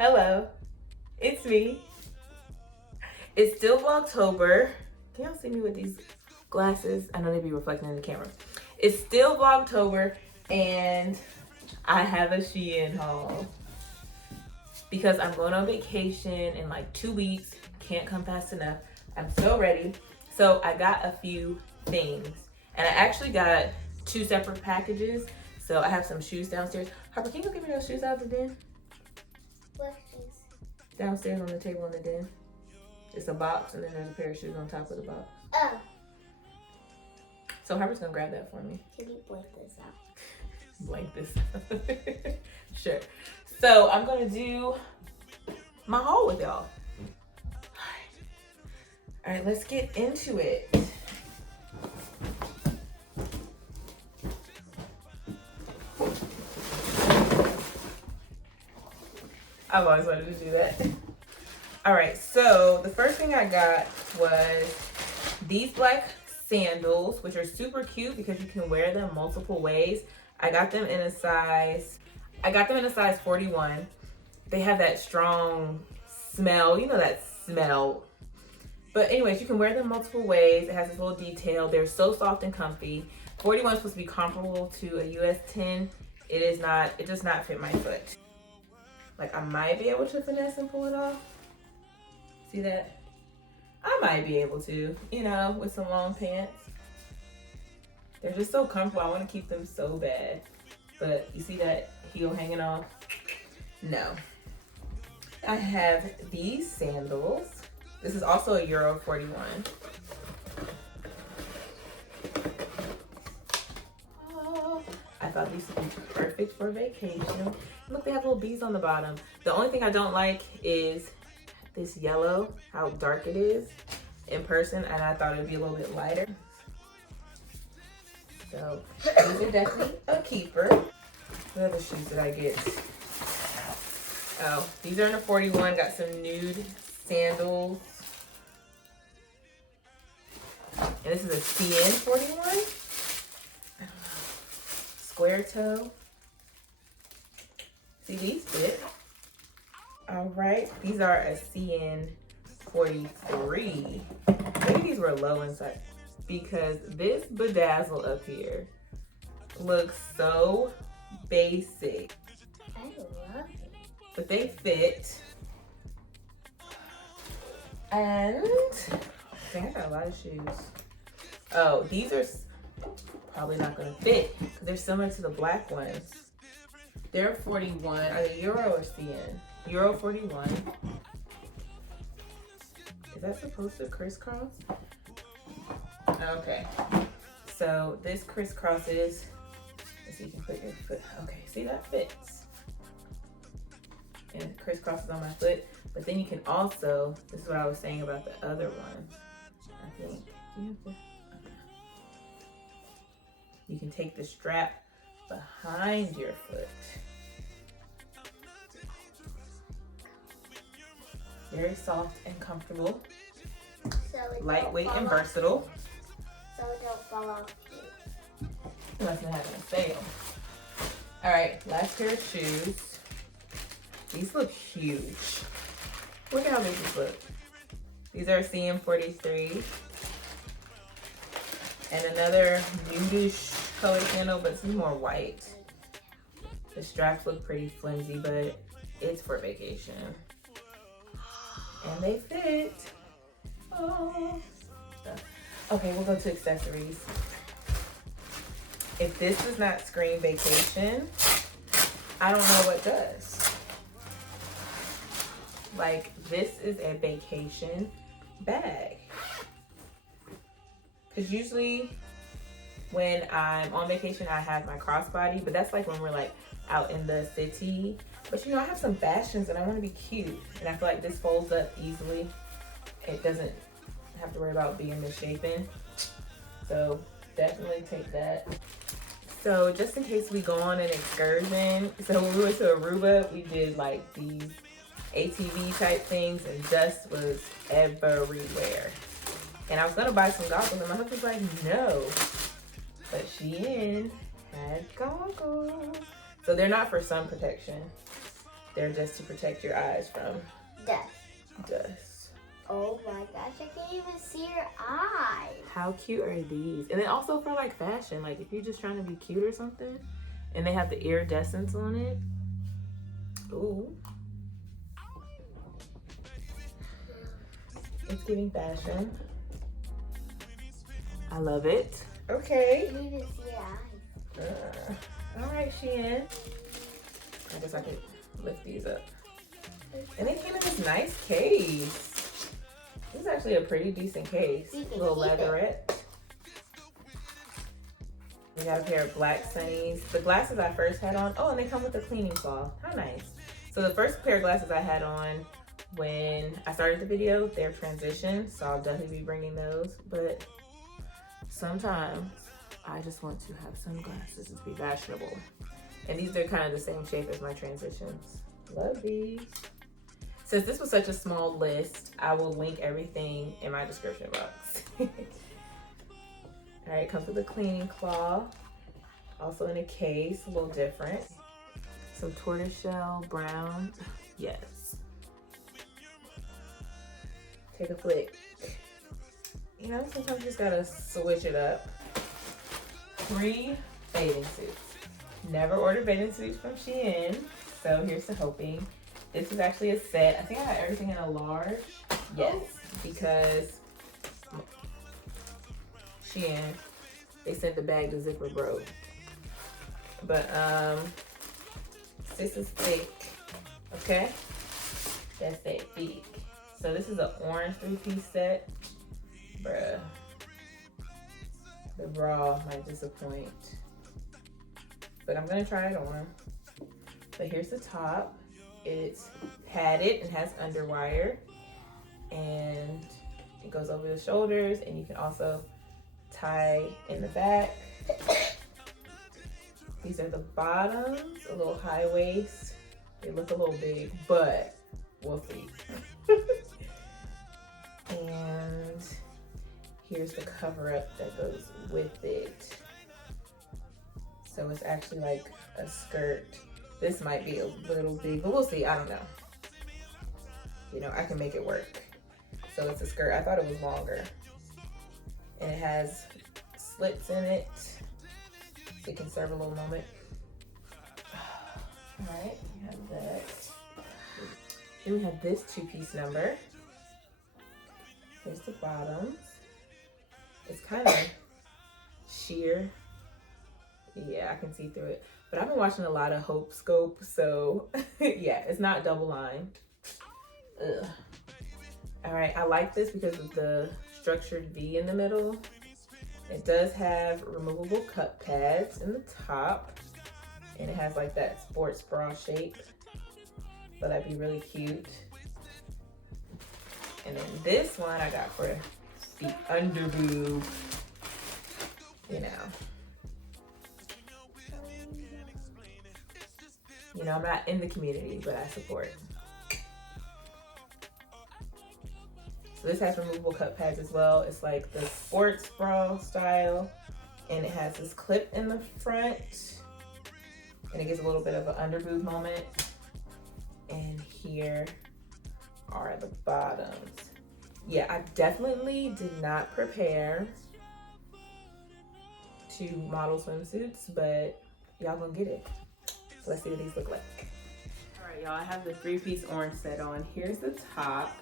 Hello, it's me. It's still Vlogtober. Can y'all see me with these glasses? I know they be reflecting in the camera. It's still Vlogtober, and I have a SHEIN haul because I'm going on vacation in like 2 weeks. Can't come fast enough. I'm so ready. So I got a few things, and I actually got 2 separate packages. So I have some shoes downstairs. Harper, can you go get me those shoes out of the den? What shoes? Downstairs on the table in the den. It's a box, and then there's a pair of shoes on top of the box. Oh. So Harper's gonna grab that for me. Can you blank this out? Blank this. Sure. So I'm gonna do my haul with y'all. All right, let's get into it. I've always wanted to do that. All right, so the first thing I got was these black sandals, which are super cute because you can wear them multiple ways. I got them in a size 41. They have that strong smell, you know that smell. But anyways, you can wear them multiple ways. It has this little detail. They're so soft and comfy. 41 is supposed to be comparable to a US 10. It is not, it does not fit my foot. Like I might be able to finesse and pull it off. See that? I might be able to, you know, with some long pants. They're just so comfortable. I want to keep them so bad. But you see that heel hanging off? No. I have these sandals. This is also a Euro 41. Oh, I thought these would be perfect for vacation. Look, they have little bees on the bottom. The only thing I don't like is this yellow, how dark it is in person, and I thought it would be a little bit lighter. So these are definitely a keeper. What other shoes did I get? Oh, these are in a 41. Got some nude sandals. And this is a CN 41. I don't know. Square toe. See, these fit. All right, these are a CN 43. Maybe these were low inside because this bedazzle up here looks so basic. I love it. But they fit. And dang, I got a lot of shoes. Oh, these are probably not gonna fit because they're similar to the black ones. They're 41. Are they Euro or CN? Euro 41. Is that supposed to crisscross? Okay. So this crisscrosses. Let's see, you can put your foot. Okay, see that fits. And it crisscrosses on my foot. But then you can also, this is what I was saying about the other ones. I think. You can take the strap behind your foot. Very soft and comfortable. So it Lightweight don't and fall off. versatile. So it don't fall off you. Unless they're having a sale. All right, last pair of shoes. These look huge. Look at how big these look. These are CM43. And another nudish color sandal, but this is more white. The straps look pretty flimsy, but it's for vacation. And they fit. Oh. Okay, we'll go to accessories. If this does not scream vacation, I don't know what does. Like, this is a vacation bag. Because usually when I'm on vacation, I have my crossbody, but that's like when we're like out in the city. But you know, I have some fashions and I want to be cute. And I feel like this folds up easily. It doesn't have to worry about being misshapen. So definitely take that. So just in case we go on an excursion. So when we went to Aruba, we did like these ATV type things and dust was everywhere. And I was gonna buy some goggles and my husband's like, no. But SHEIN had goggles. So they're not for sun protection. They're just to protect your eyes from dust. Oh my gosh, I can't even see your eyes. How cute are these? And then also for like fashion, like if you're just trying to be cute or something, and they have the iridescence on it. Ooh. It's giving fashion. I love it. Okay. I can't even see your eyes. All right, Shein. I guess I could lift these up. And they came in this nice case. This is actually a pretty decent case. You can Little keep it. leatherette. We got a pair of black sunnies. The glasses I first had on. Oh, and they come with a cleaning cloth. How nice. So the first pair of glasses I had on when I started the video, they're transition. So I'll definitely be bringing those. But sometimes I just want to have sunglasses and be fashionable. And these are kind of the same shape as my transitions. Love these. Since this was such a small list, I will link everything in my description box. All right, comes with a cleaning cloth. Also in a case, a little different. Some tortoiseshell brown. Yes. Take a flick. You know, sometimes you just gotta switch it up. 3 bathing suits. Never ordered bathing suits from Shein, so here's to hoping. This is actually a set. I think I got everything in a large. Yes, because Shein, they sent the bag, the zipper broke. But this is thick. Okay, that's that thick. So this is an orange 3-piece set. Bruh, the bra might disappoint, but I'm gonna try it on. But here's the top. It's padded and has underwire, and it goes over the shoulders, and you can also tie in the back. These are the bottoms, a little high waist. They look a little big, but we'll see. And here's the cover up that goes with it. So it's actually like a skirt. This might be a little big, but we'll see. I don't know. You know, I can make it work. So it's a skirt. I thought it was longer. And it has slits in it, so it can serve a little moment. All right, we have that. Then we have this 2-piece number. Here's the bottoms. It's kind of sheer. Yeah, I can see through it. But I've been watching a lot of Hope Scope, so yeah, it's not double lined. Ugh. All right, I like this because of the structured V in the middle. It does have removable cup pads in the top, and it has like that sports bra shape. So that'd be really cute. And then this one I got for the under boob, you know. You know, I'm not in the community, but I support. So this has removable cup pads as well. It's like the sports bra style, and it has this clip in the front, and it gives a little bit of an under boob moment. And here are the bottoms. Yeah, I definitely did not prepare to model swimsuits, but y'all gonna get it. So let's see what these look like. All right, y'all, I have the 3-piece orange set on. Here's the top.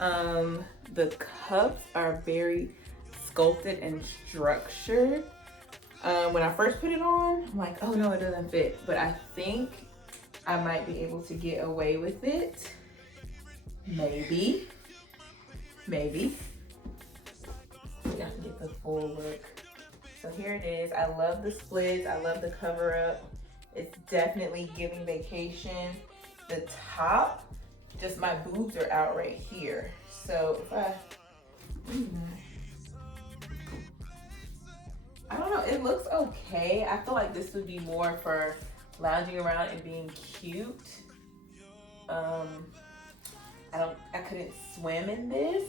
The cups are very sculpted and structured. When I first put it on, I'm like, oh no, it doesn't fit. But I think I might be able to get away with it. Maybe. Maybe. We have to get the full look. So here it is. I love the splits. I love the cover up. It's definitely giving vacation. The top, just my boobs are out right here. So if I don't know, it looks okay. I feel like this would be more for lounging around and being cute. I couldn't swim in this.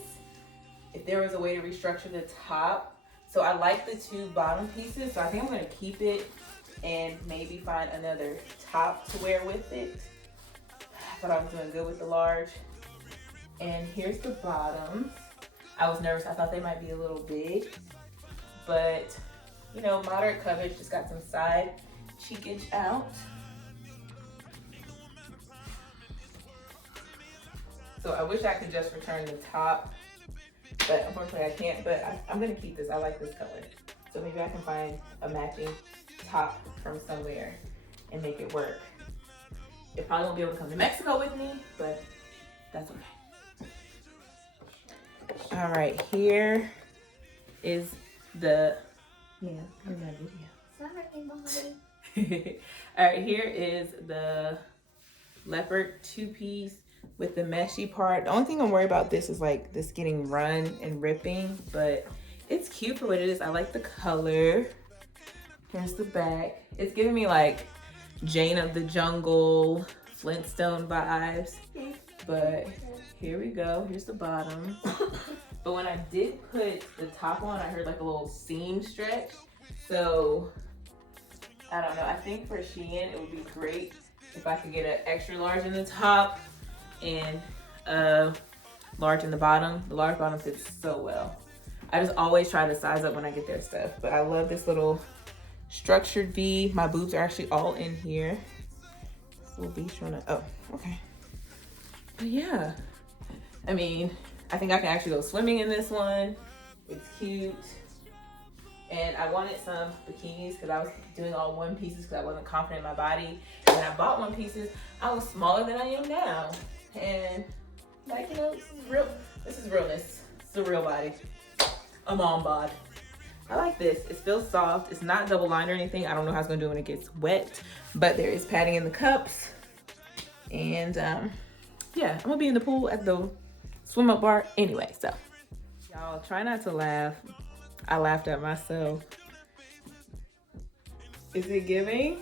If there was a way to restructure the top. So I like the 2 bottom pieces, so I think I'm gonna keep it and maybe find another top to wear with it. thought I was doing good with the large. And here's the bottoms. I was nervous. I thought they might be a little big, but you know, moderate coverage. Just got some side cheekage out. So I wish I could just return the top, but unfortunately I can't. But I'm gonna keep this. I like this color. So maybe I can find a matching top from somewhere and make it work. It probably won't be able to come to Mexico with me, but that's okay. All right, here is the, yeah, here's my video. Sorry, All right, here is the Leopard Two-Piece with the meshy part. The only thing I'm worried about this is like this getting run and ripping, but it's cute for what it is. I like the color. Here's the back. It's giving me like Jane of the Jungle, Flintstone vibes, but here we go. Here's the bottom. But when I did put the top on, I heard like a little seam stretch. So I don't know. I think for SHEIN, it would be great if I could get an extra large in the top and a large in the bottom. The large bottom fits so well. I just always try to size up when I get their stuff. But I love this little structured V. My boobs are actually all in here. This little V showing up. Oh, okay. But yeah, I mean, I think I can actually go swimming in this one. It's cute. And I wanted some bikinis because I was doing all one pieces because I wasn't confident in my body. And when I bought one pieces, I was smaller than I am now. And like, you know, this is real. This is realness. It's a real body. A mom bod. I like this. It feels soft. It's not double lined or anything. I don't know how it's gonna do when it gets wet, but there is padding in the cups. And yeah, I'm gonna be in the pool at the swim up bar anyway. So y'all try not to laugh. I laughed at myself. Is it giving?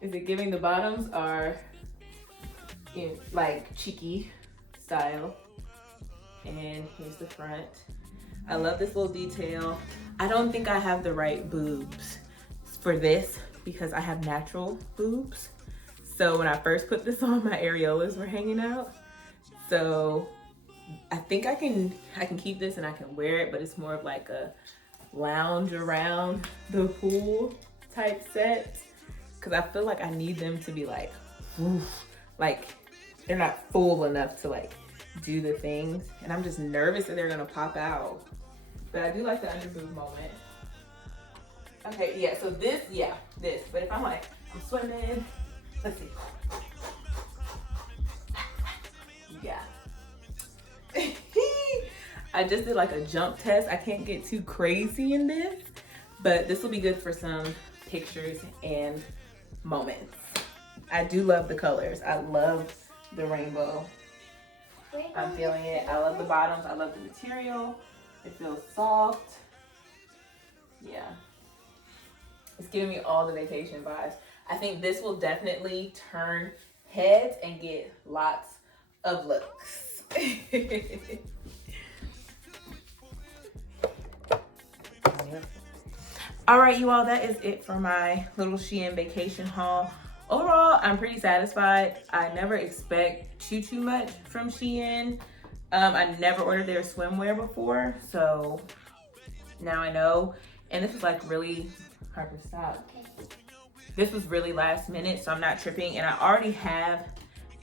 Is it giving? The bottoms are in like cheeky style. And here's the front. I love this little detail. I don't think I have the right boobs for this because I have natural boobs. So when I first put this on, my areolas were hanging out. So I think I can keep this and I can wear it, but it's more of like a lounge around the pool type set. Cause I feel like I need them to be like, woof, like they're not full enough to like do the things. And I'm just nervous that they're gonna pop out. But I do like the under boob moment. Okay, yeah, so this, yeah, this. But if I'm like, I'm swimming, let's see. Yeah. I just did like a jump test. I can't get too crazy in this, but this will be good for some pictures and moments. I do love the colors. I love the rainbow. I'm feeling it. I love the bottoms. I love the material. It feels soft. Yeah. It's giving me all the vacation vibes. I think this will definitely turn heads and get lots of looks. All right, you all, that is it for my little SHEIN vacation haul. Overall, I'm pretty satisfied. I never expect too much from SHEIN. I never ordered their swimwear before, so now I know. And this is like really, Harper, stop. Okay. This was really last minute, so I'm not tripping. And I already have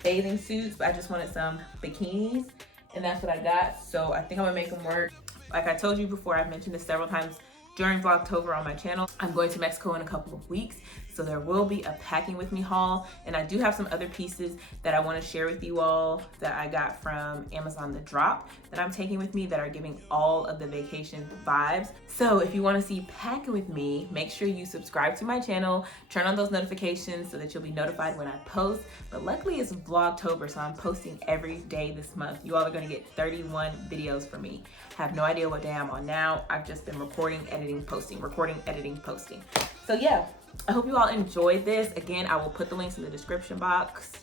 bathing suits, but I just wanted some bikinis, and that's what I got. So I think I'm gonna make them work. Like I told you before, I've mentioned this several times during Vlogtober on my channel. I'm going to Mexico in a couple of weeks, so there will be a packing with me haul, and I do have some other pieces that I want to share with you all that I got from Amazon The Drop that I'm taking with me that are giving all of the vacation vibes. So if you want to see packing with me, make sure you subscribe to my channel, turn on those notifications so that you'll be notified when I post. But luckily it's Vlogtober, so I'm posting every day this month. You all are going to get 31 videos from me. Have no idea what day I'm on now. I've just been recording, editing, posting, recording, editing, posting. So yeah, I hope you all enjoyed this. Again, I will put the links in the description box.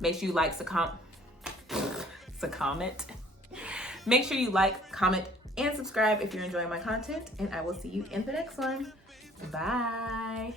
Make sure you like, comment. Make sure you like, comment, and subscribe if you're enjoying my content, and I will see you in the next one. Bye.